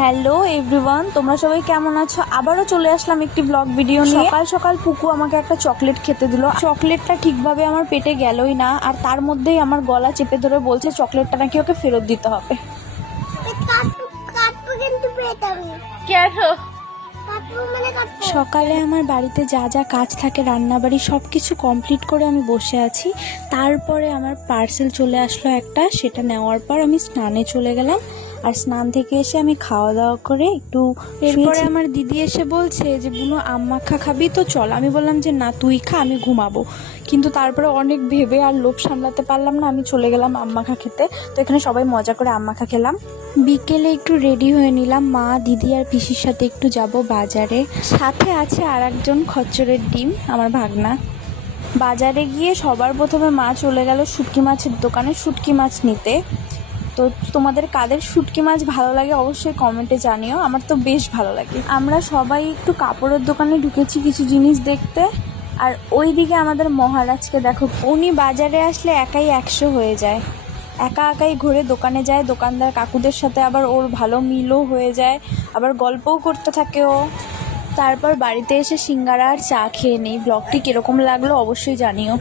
Hello everyone, তোমরা সবাই কেমন আছো? আবারও চলে আসলাম একটি ব্লগ ভিডিও নিয়ে। সকাল সকাল পুকু আমাকে একটা চকলেট খেতে দিল। চকলেটটা ঠিকভাবে আমার পেটে গেলই না, আর তার মধ্যেই আমার গলা চেপে ধরে বলছে চকলেটটা নাকি ওকে ফেরত দিতে হবে। সকালে আমার বাড়িতে যা যা কাজ থাকে, রান্নাবাড়ি সব কিছু কমপ্লিট করে আমি বসে আছি। তারপরে আমার পার্সেল চলে আসলো একটা, সেটা নেওয়ার পর আমি স্নানে চলে গেলাম। আর স্নান থেকে এসে আমি খাওয়া দাওয়া করে একটু এরপরে আমার দিদি এসে বলছে যে বুনো আম মাখা খাবি, তো চল। আমি বললাম যে না, তুই খা, আমি ঘুমাবো। কিন্তু তারপরে অনেক ভেবে আর লোভ সামলাতে পারলাম না, আমি চলে গেলাম আম মাখা খেতে। তো এখানে সবাই মজা করে আম মাখা খেলাম। বিকেলে একটু রেডি হয়ে নিলাম, মা দিদি আর পিসির সাথে একটু যাব বাজারে। সাথে আছে আর একজন খচ্চরের ডিম, আমার ভাগনা। বাজারে গিয়ে সবার প্রথমে মা চলে গেল শুটকি মাছের দোকানে শুটকি মাছ নিতে। তো তোমাদের কাদের শুটকি মাছ ভালো লাগে অবশ্যই কমেন্টে জানিও, আমার তো বেশ ভালো লাগে। আমরা সবাই একটু কাপড়ের দোকানে ঢুকেছি কিছু জিনিস দেখতে। আর ওইদিকে আমাদের মহারাজকে দেখো, উনি বাজারে আসলে একাই 100 হয়ে যায়। একা একাই ঘুরে দোকানে যায়, দোকানদার কাকুদের সাথে আবার ওর ভালো মিলও হয়ে যায়, আবার গল্পও করতে থাকে ও। তারপর বাড়িতে এসে সিঙ্গারা আর চা খেয়ে নিই। ব্লগটি কীরকম লাগলো অবশ্যই জানিও।